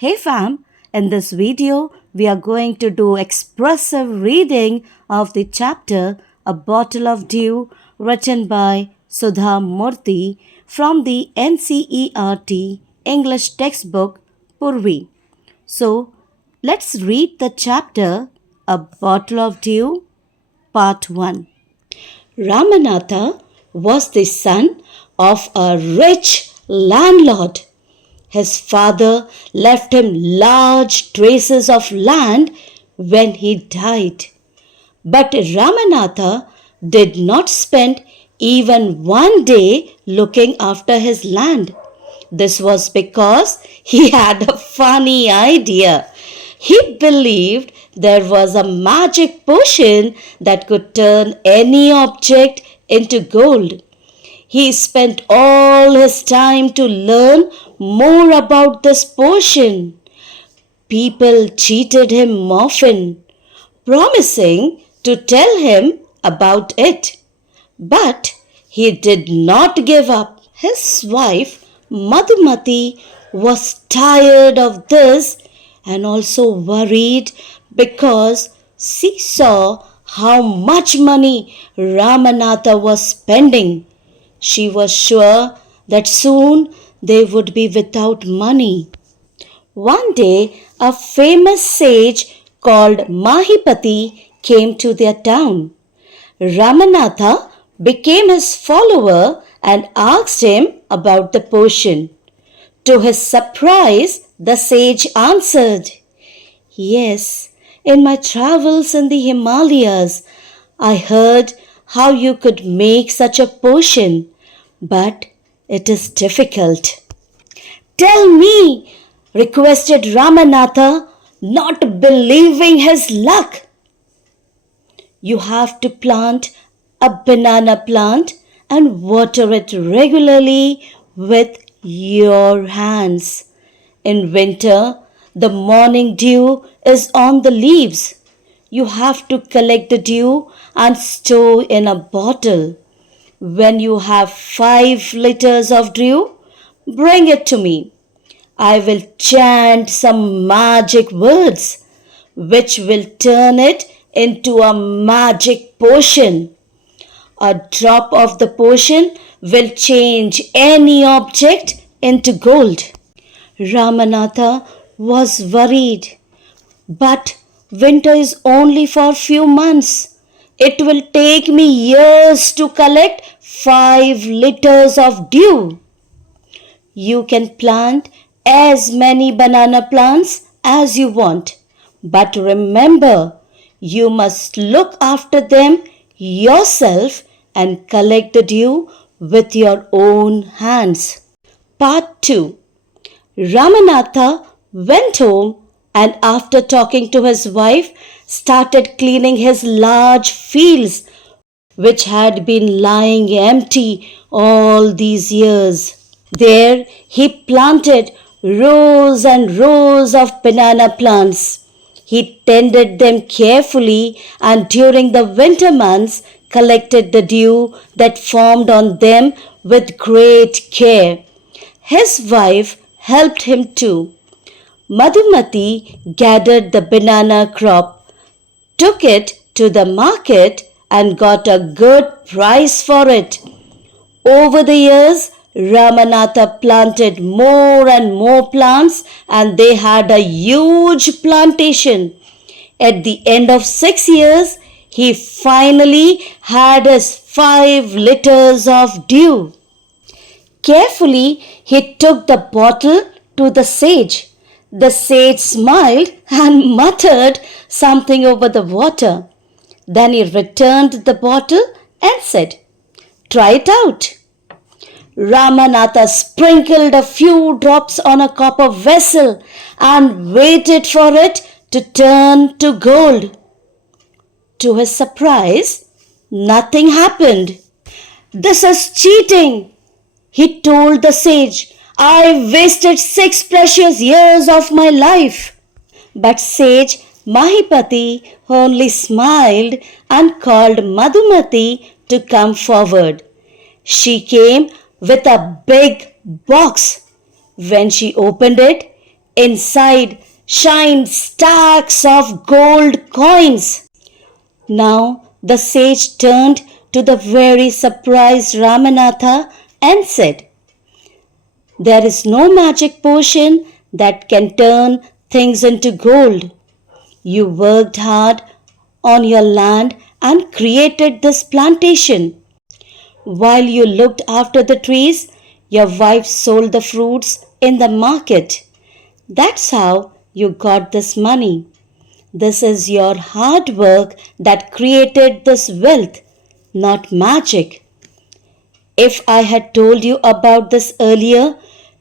Hey fam, in this video we are going to do expressive reading of the chapter A Bottle of Dew written by Sudha Murthy from the NCERT English textbook Poorvi. So let's read the chapter A Bottle of Dew Part 1. Ramanatha was the son of a rich landlord. His father left him large traces of land when he died. But Ramanatha did not spend even one day looking after his land. This was because he had a funny idea. He believed there was a magic potion that could turn any object into gold. He spent all his time to learn more about this potion. People cheated him often, promising to tell him about it. But he did not give up. His wife, Madhumati, was tired of this and also worried because she saw how much money Ramanatha was spending. She was sure that soon they would be without money. One day, a famous sage called Mahipati came to their town. Ramanatha became his follower and asked him about the potion. To his surprise, the sage answered, "Yes, in my travels in the Himalayas, I heard how you could make such a potion, but it is difficult." "Tell me," requested Ramanatha, not believing his luck. "You have to plant a banana plant and water it regularly with your hands. In winter, the morning dew is on the leaves. You have to collect the dew and store in a bottle. When you have 5 liters of dew, bring it to me. I will chant some magic words, which will turn it into a magic potion. A drop of the potion will change any object into gold." Ramanatha was worried. "But winter is only for few months. It will take me years to collect 5 liters of dew." "You can plant as many banana plants as you want. But remember, you must look after them yourself and collect the dew with your own hands." Part 2. Ramanatha went home and after talking to his wife, started cleaning his large fields which had been lying empty all these years. There he planted rows and rows of banana plants. He tended them carefully and during the winter months collected the dew that formed on them with great care. His wife helped him too. Madhumati gathered the banana crop, took it to the market and got a good price for it. Over the years, Ramanatha planted more and more plants and they had a huge plantation. At the end of 6 years, he finally had his 5 liters of dew. Carefully, he took the bottle to the sage. The sage smiled and muttered something over the water. Then he returned the bottle and said, "Try it out." Ramanatha sprinkled a few drops on a copper vessel and waited for it to turn to gold. To his surprise, nothing happened. "This is cheating," he told the sage. "I wasted 6 precious years of my life." But sage Mahipati only smiled and called Madhumati to come forward. She came with a big box. When she opened it, Inside shined stacks of gold coins. Now the sage turned to the very surprised Ramanatha and said, "There is no magic potion that can turn things into gold. You worked hard on your land and created this plantation. While you looked after the trees, your wife sold the fruits in the market. That's how you got this money. This is your hard work that created this wealth, not magic. If I had told you about this earlier,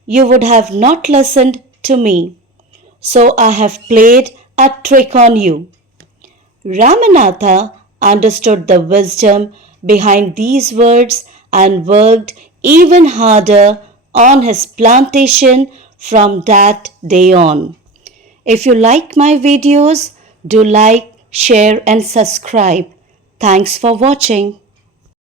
you would have not listened to me. So I have played a trick on you." Ramanatha understood the wisdom behind these words and worked even harder on his plantation from that day on. If you like my videos, do like, share and subscribe. Thanks for watching.